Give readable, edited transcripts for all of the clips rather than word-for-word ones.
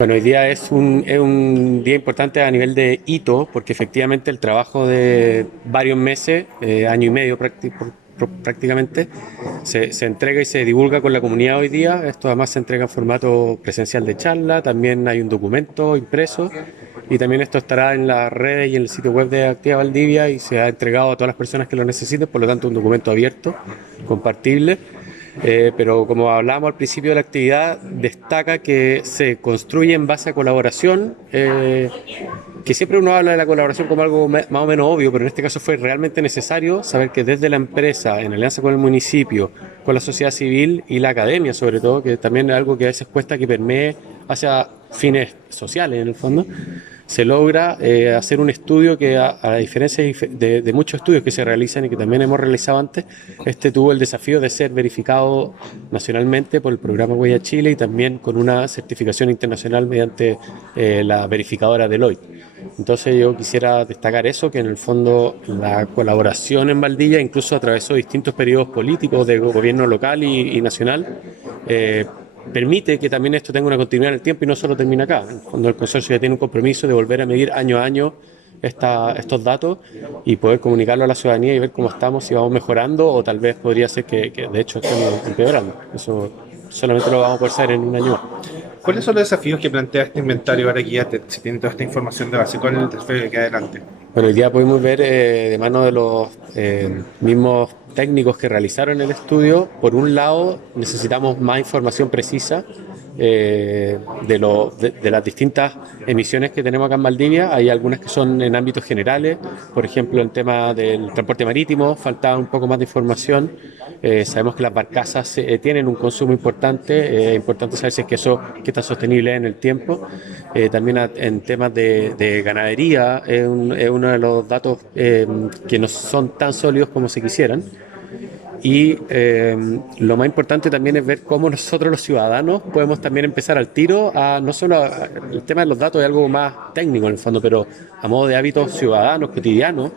Bueno, hoy día es un día importante a nivel de hito, porque efectivamente el trabajo de varios meses, año y medio prácticamente, se entrega y se divulga con la comunidad hoy día. Esto además se entrega en formato presencial de charla, también hay un documento impreso y también esto estará en las redes y en el sitio web de Activa Valdivia y se ha entregado a todas las personas que lo necesiten, por lo tanto un documento abierto, compartible. Pero como hablábamos al principio de la actividad, destaca que se construye en base a colaboración, que siempre uno habla de la colaboración como algo más o menos obvio, pero en este caso fue realmente necesario saber que desde la empresa, en alianza con el municipio, con la sociedad civil y la academia sobre todo, que también es algo que a veces cuesta que permee hacia fines sociales en el fondo, se logra hacer un estudio que, a la diferencia de muchos estudios que se realizan y que también hemos realizado antes, este tuvo el desafío de ser verificado nacionalmente por el programa Huella Chile y también con una certificación internacional mediante la verificadora Deloitte. Entonces yo quisiera destacar eso, que en el fondo la colaboración en Valdivia incluso atravesó distintos periodos políticos de gobierno local y nacional. eh, Permite que también esto tenga una continuidad en el tiempo y no solo termina acá. Cuando el consorcio ya tiene un compromiso de volver a medir año a año estos datos y poder comunicarlo a la ciudadanía y ver cómo estamos, si vamos mejorando o tal vez podría ser que de hecho estemos empeorando. Eso solamente lo vamos a poder saber en un año más. ¿Cuáles son los desafíos que plantea este inventario ahora que ya se tiene toda esta información de base? ¿Cuál es el desafío que queda adelante? Bueno, hoy día pudimos ver de mano de los mismos técnicos que realizaron el estudio, por un lado necesitamos más información precisa de las distintas emisiones que tenemos acá en Valdivia. Hay algunas que son en ámbitos generales, por ejemplo el tema del transporte marítimo, faltaba un poco más de información. Sabemos que las barcazas tienen un consumo importante, es importante saber si es que eso que está sostenible en el tiempo. También en temas de ganadería es uno de los datos que no son tan sólidos como se quisieran. Y lo más importante también es ver cómo nosotros los ciudadanos podemos también empezar al tiro a no solo el tema de los datos es algo más técnico en el fondo, pero a modo de hábitos ciudadanos cotidianos,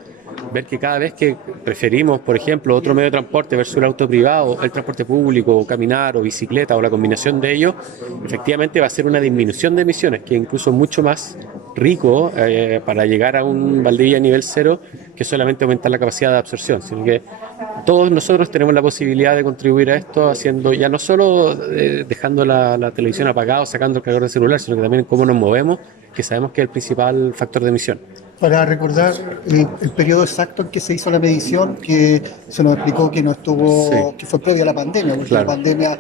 ver que cada vez que preferimos, por ejemplo, otro medio de transporte versus el auto privado, el transporte público, o caminar o bicicleta o la combinación de ellos, efectivamente va a ser una disminución de emisiones, que es incluso mucho más rico para llegar a un Valdivia nivel cero que solamente aumentar la capacidad de absorción, sino que todos nosotros tenemos la posibilidad de contribuir a esto haciendo ya no solo dejando la televisión apagada o sacando el cargador de celular, sino que también cómo nos movemos, que sabemos que es el principal factor de emisión. Para recordar el periodo exacto en que se hizo la medición, que se nos explicó que no Sí, estuvo, que fue previo a la pandemia, porque la claro. pandemia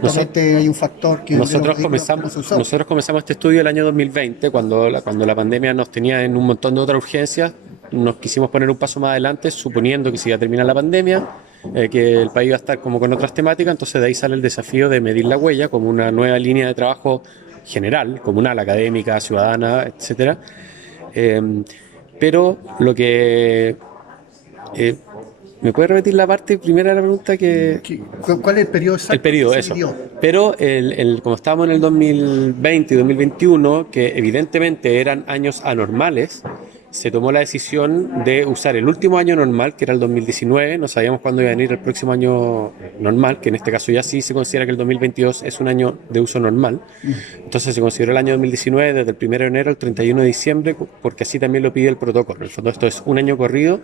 justamente hay un factor que Nosotros no comenzamos, se usó. nosotros comenzamos este estudio el año 2020, cuando la pandemia nos tenía en un montón de otras urgencias. Nos quisimos poner un paso más adelante, suponiendo que se iba a terminar la pandemia, que el país iba a estar como con otras temáticas. Entonces de ahí sale el desafío de medir la huella como una nueva línea de trabajo general, comunal, académica, ciudadana, etcétera. Eh, pero lo que... eh, ¿Me puede repetir la parte primera de la pregunta que... ¿Cuál es el periodo El exacto en que periodo, se eso. midió? Pero como estábamos en el 2020 y 2021, que evidentemente eran años anormales, se tomó la decisión de usar el último año normal, que era el 2019. No sabíamos cuándo iba a venir el próximo año normal, que en este caso ya sí se considera que el 2022 es un año de uso normal. Entonces se consideró el año 2019 desde el 1 de enero al 31 de diciembre, porque así también lo pide el protocolo. En el fondo esto es un año corrido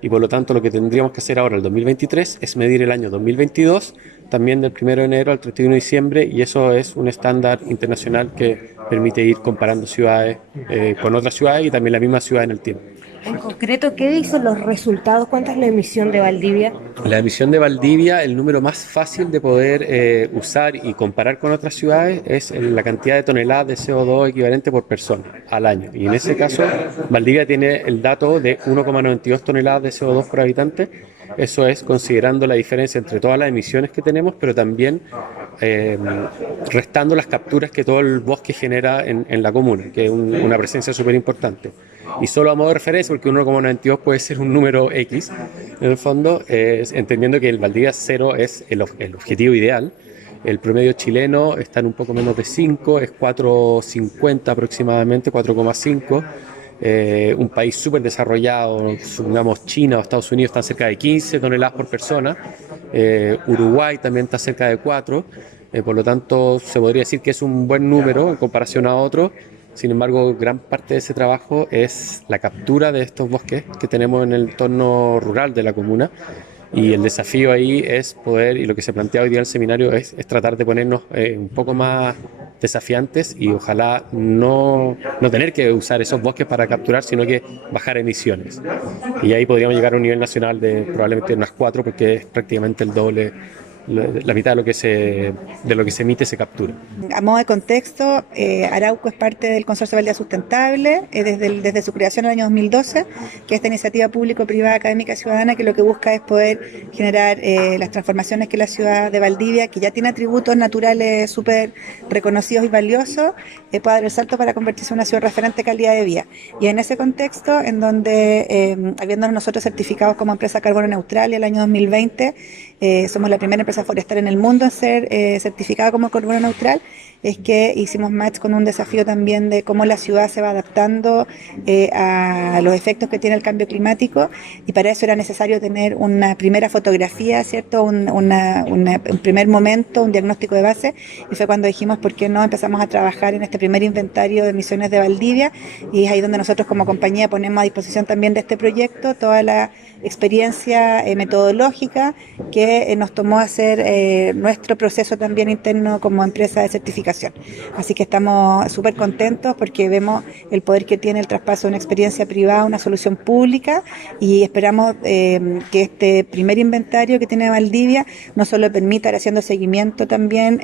y por lo tanto lo que tendríamos que hacer ahora, el 2023, es medir el año 2022 también del 1 de enero al 31 de diciembre, y eso es un estándar internacional que permite ir comparando ciudades con otras ciudades y también la misma ciudad en el tiempo. En concreto, ¿qué dicen los resultados? ¿Cuánta es la emisión de Valdivia? La emisión de Valdivia, el número más fácil de poder usar y comparar con otras ciudades es la cantidad de toneladas de CO2 equivalente por persona al año. Y en ese caso, Valdivia tiene el dato de 1,92 toneladas de CO2 por habitante. Eso es considerando la diferencia entre todas las emisiones que tenemos, pero también eh, restando las capturas que todo el bosque genera en la comuna, que es una presencia súper importante. Y solo a modo de referencia, porque 1,92 puede ser un número X, en el fondo, entendiendo que el Valdivia cero es el objetivo ideal. El promedio chileno está en un poco menos de 5, es 4,50 aproximadamente, 4,5. Un país súper desarrollado, supongamos China o Estados Unidos, están cerca de 15 toneladas por persona. Uruguay también está cerca de 4. por lo tanto se podría decir que es un buen número en comparación a otros. Sin embargo, gran parte de ese trabajo es la captura de estos bosques que tenemos en el entorno rural de la comuna. Y el desafío ahí es poder, y lo que se plantea hoy día en el seminario es tratar de ponernos un poco más desafiantes y ojalá no tener que usar esos bosques para capturar, sino que bajar emisiones. Y ahí podríamos llegar a un nivel nacional de probablemente unas 4, porque es prácticamente el doble, la mitad de lo que se emite se captura. A modo de contexto, Arauco es parte del Consorcio Valdivia Sustentable desde su creación en el año 2012, que es esta iniciativa público-privada, académica, ciudadana, que lo que busca es poder generar las transformaciones que la ciudad de Valdivia, que ya tiene atributos naturales súper reconocidos y valiosos, pueda dar el salto para convertirse en una ciudad referente de calidad de vida. Y en ese contexto, en donde, habiéndonos nosotros certificados como empresa carbono neutral el año 2020, somos la primera empresa forestal en el mundo en ser certificada como carbono neutral, es que hicimos match con un desafío también de cómo la ciudad se va adaptando a los efectos que tiene el cambio climático, y para eso era necesario tener una primera fotografía, ¿cierto? Un primer momento, un diagnóstico de base, y fue cuando dijimos por qué no empezamos a trabajar en este primer inventario de emisiones de Valdivia, y es ahí donde nosotros como compañía ponemos a disposición también de este proyecto toda la experiencia metodológica que nos tomó hacer nuestro proceso también interno como empresa de certificación. Así que estamos súper contentos porque vemos el poder que tiene el traspaso de una experiencia privada a una solución pública, y esperamos que este primer inventario que tiene Valdivia no solo permita ir haciendo seguimiento también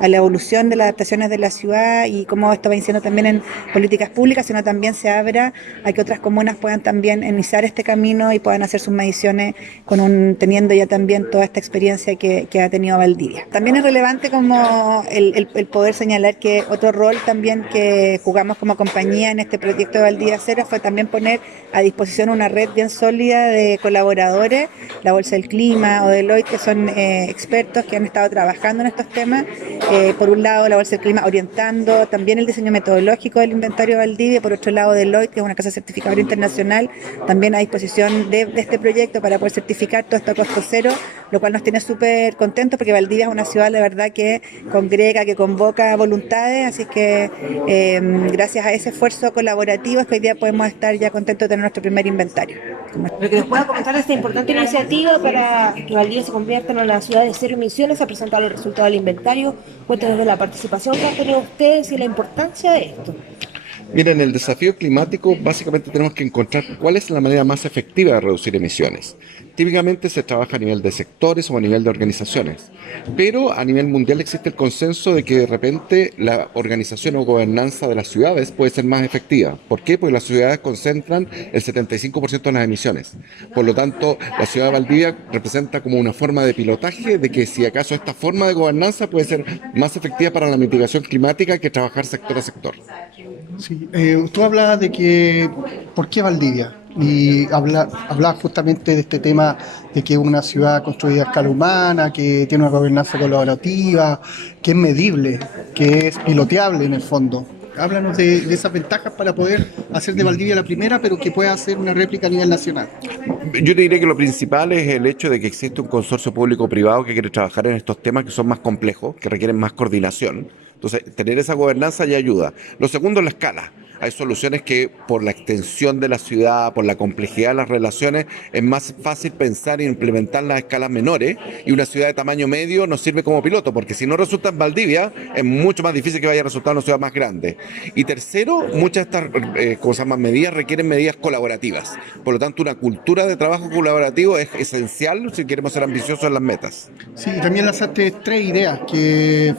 a la evolución de las adaptaciones de la ciudad y cómo esto va incidiendo también en políticas públicas, sino también se abra a que otras comunas puedan también iniciar este camino y puedan hacer sus mediciones teniendo ya también toda esta experiencia que ha tenido Valdivia. También es relevante como el poder señalar que otro rol también que jugamos como compañía en este proyecto de Valdivia Cero fue también poner a disposición una red bien sólida de colaboradores, la Bolsa del Clima o Deloitte, que son expertos que han estado trabajando en estos temas. Por un lado, la Bolsa del Clima orientando también el diseño metodológico del inventario de Valdivia, por otro lado, Deloitte, que es una casa certificadora internacional, también a disposición de este proyecto para poder certificar todo esto a costo cero, lo cual nos tiene súper contentos porque Valdivia es una ciudad de verdad que congrega, que convoca voluntades, así que gracias a ese esfuerzo colaborativo es que hoy día podemos estar ya contentos de tener nuestro primer inventario. Lo que nos pueda comentar de esta importante iniciativa para que Valdivia se convierta en una ciudad de cero emisiones, a presentar los resultados del inventario. Cuéntenos de la participación que han tenido ustedes y la importancia de esto. Miren, el desafío climático básicamente tenemos que encontrar cuál es la manera más efectiva de reducir emisiones. Típicamente se trabaja a nivel de sectores o a nivel de organizaciones, pero a nivel mundial existe el consenso de que de repente la organización o gobernanza de las ciudades puede ser más efectiva. ¿Por qué? Porque las ciudades concentran el 75% de las emisiones. Por lo tanto, la ciudad de Valdivia representa como una forma de pilotaje de que si acaso esta forma de gobernanza puede ser más efectiva para la mitigación climática que trabajar sector a sector. Sí, tú hablabas de que, ¿por qué Valdivia? Y hablabas justamente de este tema de que es una ciudad construida a escala humana, que tiene una gobernanza colaborativa, que es medible, que es piloteable en el fondo. Háblanos de esas ventajas para poder hacer de Valdivia la primera, pero que pueda hacer una réplica a nivel nacional. Yo te diría que lo principal es el hecho de que existe un consorcio público-privado que quiere trabajar en estos temas que son más complejos, que requieren más coordinación. Entonces, tener esa gobernanza ya ayuda. Lo segundo es la escala. Hay soluciones que por la extensión de la ciudad, por la complejidad de las relaciones, es más fácil pensar e implementar las escalas menores, y una ciudad de tamaño medio nos sirve como piloto, porque si no resulta en Valdivia, es mucho más difícil que vaya a resultar en una ciudad más grande. Y tercero, muchas de estas medidas requieren medidas colaborativas. Por lo tanto, una cultura de trabajo colaborativo es esencial si queremos ser ambiciosos en las metas. Sí, y también lanzaste 3 ideas que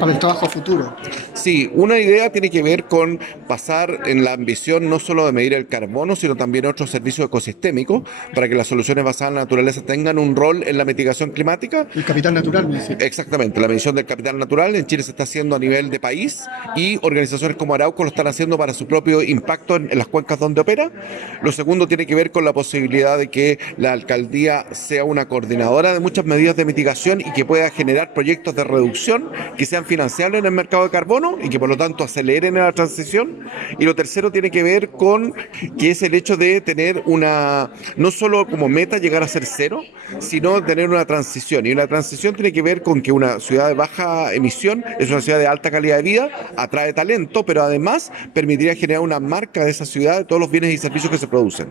para el trabajo futuro. Sí, una idea tiene que ver con pasar en la ambición no solo de medir el carbono, sino también otros servicios ecosistémicos para que las soluciones basadas en la naturaleza tengan un rol en la mitigación climática. El capital natural, me dice. Exactamente, la medición del capital natural en Chile se está haciendo a nivel de país, y organizaciones como Arauco lo están haciendo para su propio impacto en las cuencas donde opera. Lo segundo tiene que ver con la posibilidad de que la alcaldía sea una coordinadora de muchas medidas de mitigación y que pueda generar proyectos de reducción que sean financiables en el mercado de carbono y que por lo tanto aceleren la transición. Y lo tercero tiene que ver con que es el hecho de tener no solo como meta llegar a ser cero, sino tener una transición. Y una transición tiene que ver con que una ciudad de baja emisión es una ciudad de alta calidad de vida, atrae talento, pero además permitiría generar una marca de esa ciudad de todos los bienes y servicios que se producen.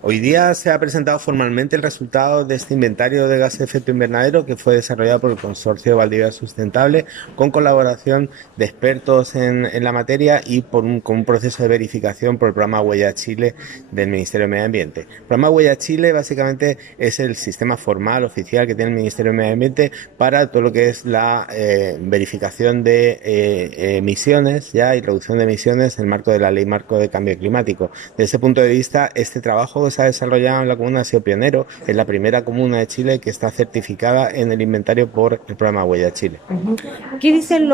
Hoy día se ha presentado formalmente el resultado de este inventario de gases de efecto invernadero que fue desarrollado por el Consorcio de Valdivia Sustentable con colaboración de expertos en la materia y con un proceso de verificación por el programa Huella Chile del Ministerio de Medio Ambiente. El programa Huella Chile básicamente es el sistema formal oficial que tiene el Ministerio de Medio Ambiente para todo lo que es la verificación de emisiones y reducción de emisiones en el marco de la Ley Marco de Cambio Climático. Desde ese punto de vista, este trabajo que se ha desarrollado en la comuna ha sido pionero. Es la primera comuna de Chile que está certificada en el inventario por el programa Huella Chile. ¿Qué dicen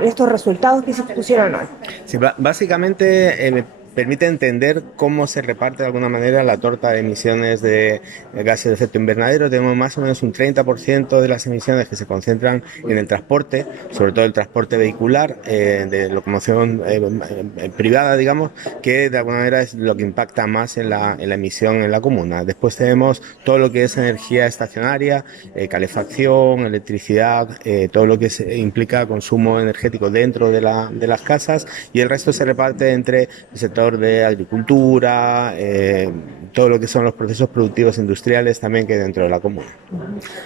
estos resultados que se expusieron hoy? Sí, básicamente permite entender cómo se reparte de alguna manera la torta de emisiones de gases de efecto invernadero. Tenemos más o menos un 30% de las emisiones que se concentran en el transporte, sobre todo el transporte vehicular, de locomoción privada, digamos, que de alguna manera es lo que impacta más en la emisión en la comuna. Después tenemos todo lo que es energía estacionaria, calefacción, electricidad, todo lo que implica consumo energético dentro de las casas, y el resto se reparte entre el sector de agricultura, todo lo que son los procesos productivos industriales también que hay dentro de la comuna.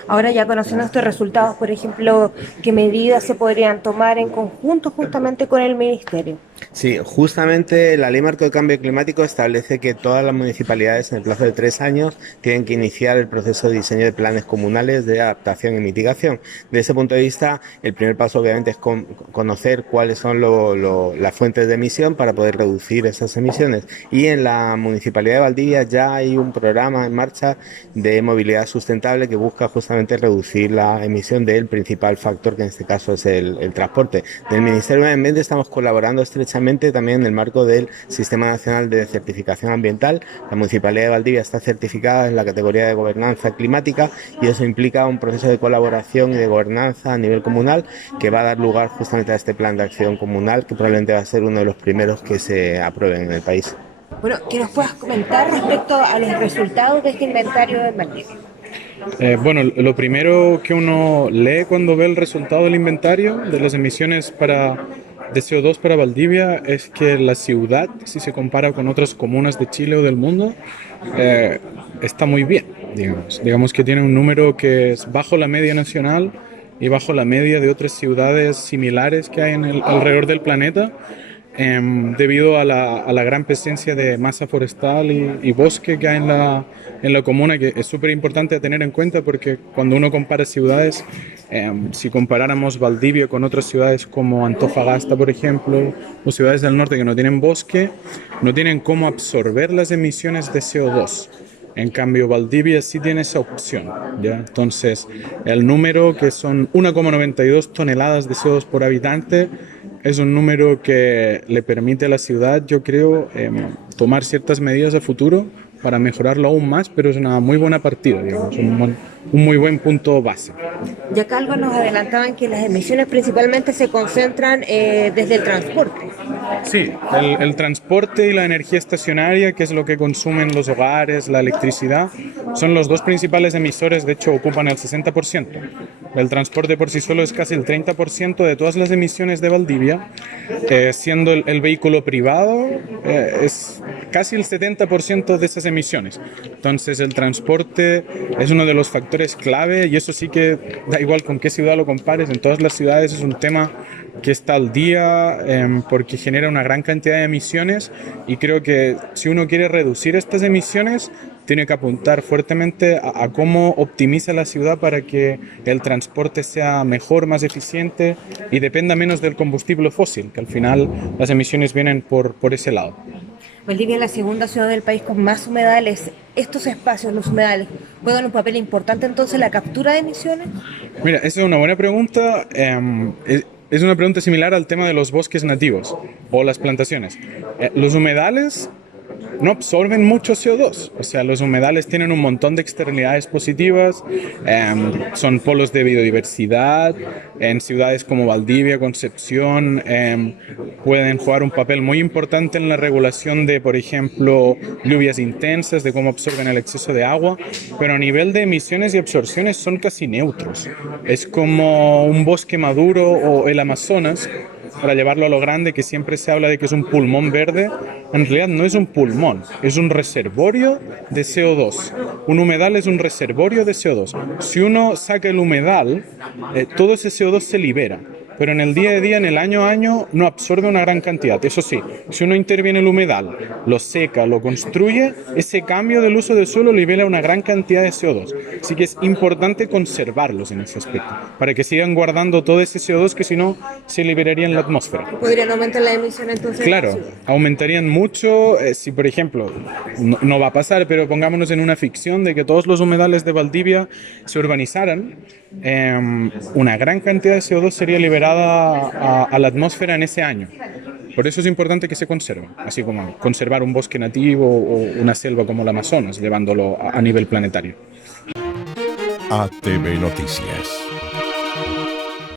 Ahora, ya conociendo estos resultados, por ejemplo, ¿qué medidas se podrían tomar en conjunto justamente con el Ministerio? Sí, justamente la Ley Marco de Cambio Climático establece que todas las municipalidades en el plazo de 3 años tienen que iniciar el proceso de diseño de planes comunales de adaptación y mitigación. Desde ese punto de vista, el primer paso obviamente es conocer cuáles son las fuentes de emisión para poder reducir esas emisiones. Y en la Municipalidad de Valdivia ya hay un programa en marcha de movilidad sustentable que busca justamente reducir la emisión del principal factor, que en este caso es el transporte. Del Ministerio de Medio Ambiente estamos colaborando estrechamente también en el marco del Sistema Nacional de Certificación Ambiental. La Municipalidad de Valdivia está certificada en la categoría de gobernanza climática y eso implica un proceso de colaboración y de gobernanza a nivel comunal que va a dar lugar justamente a este plan de acción comunal, que probablemente va a ser uno de los primeros que se aprueben en el país. Bueno, que nos puedas comentar respecto a los resultados de este inventario de Valdivia. Bueno, lo primero que uno lee cuando ve el resultado del inventario de las emisiones de CO2 para Valdivia es que la ciudad, si se compara con otras comunas de Chile o del mundo, está muy bien, digamos. Digamos que tiene un número que es bajo la media nacional y bajo la media de otras ciudades similares que hay alrededor del planeta, debido a la gran presencia de masa forestal y bosque que hay en la comuna, que es súper importante tener en cuenta porque cuando uno compara ciudades, si comparáramos Valdivia con otras ciudades como Antofagasta, por ejemplo, o ciudades del norte que no tienen bosque, no tienen cómo absorber las emisiones de CO2. En cambio, Valdivia sí tiene esa opción, ¿ya? Entonces, el número, que son 1,92 toneladas de CO2 por habitante, es un número que le permite a la ciudad, yo creo, tomar ciertas medidas a futuro para mejorarlo aún más, pero es una muy buena partida, digamos, un muy buen punto base. Y acá algo nos adelantaban que las emisiones principalmente se concentran desde el transporte. Sí, el transporte y la energía estacionaria, que es lo que consumen los hogares, la electricidad, son los dos principales emisores, de hecho ocupan el 60%. El transporte por sí solo es casi el 30% de todas las emisiones de Valdivia, siendo el vehículo privado es casi el 70% de esas emisiones. Entonces el transporte es uno de los factores clave y eso sí que da igual con qué ciudad lo compares, en todas las ciudades es un tema que está al día porque genera una gran cantidad de emisiones y creo que si uno quiere reducir estas emisiones tiene que apuntar fuertemente a cómo optimiza la ciudad para que el transporte sea mejor, más eficiente y dependa menos del combustible fósil, que al final las emisiones vienen por ese lado. Valdivia es la segunda ciudad del país con más humedales. ¿Estos espacios, los humedales, juegan un papel importante entonces en la captura de emisiones? Mira, esa es una buena pregunta. Es una pregunta similar al tema de los bosques nativos o las plantaciones. Los humedales no absorben mucho CO2. O sea, los humedales tienen un montón de externalidades positivas, son polos de biodiversidad, en ciudades como Valdivia, Concepción, pueden jugar un papel muy importante en la regulación de, por ejemplo, lluvias intensas, de cómo absorben el exceso de agua, pero a nivel de emisiones y absorciones son casi neutros. Es como un bosque maduro o el Amazonas, para llevarlo a lo grande, que siempre se habla de que es un pulmón verde. En realidad no es un pulmón, es un reservorio de CO2. Un humedal es un reservorio de CO2. Si uno saca el humedal, todo ese CO2 se libera. Pero en el día a día, en el año a año, no absorbe una gran cantidad. Eso sí, si uno interviene el humedal, lo seca, lo construye, ese cambio del uso del suelo libera una gran cantidad de CO2. Así que es importante conservarlos en ese aspecto, para que sigan guardando todo ese CO2 que si no se liberaría en la atmósfera. ¿Podrían aumentar la emisión entonces? Claro, aumentarían mucho si, por ejemplo, no va a pasar, pero pongámonos en una ficción de que todos los humedales de Valdivia se urbanizaran, una gran cantidad de CO2 sería liberada a la atmósfera en ese año. Por eso es importante que se conserven, así como conservar un bosque nativo o una selva como el Amazonas, llevándolo a nivel planetario. ATV Noticias.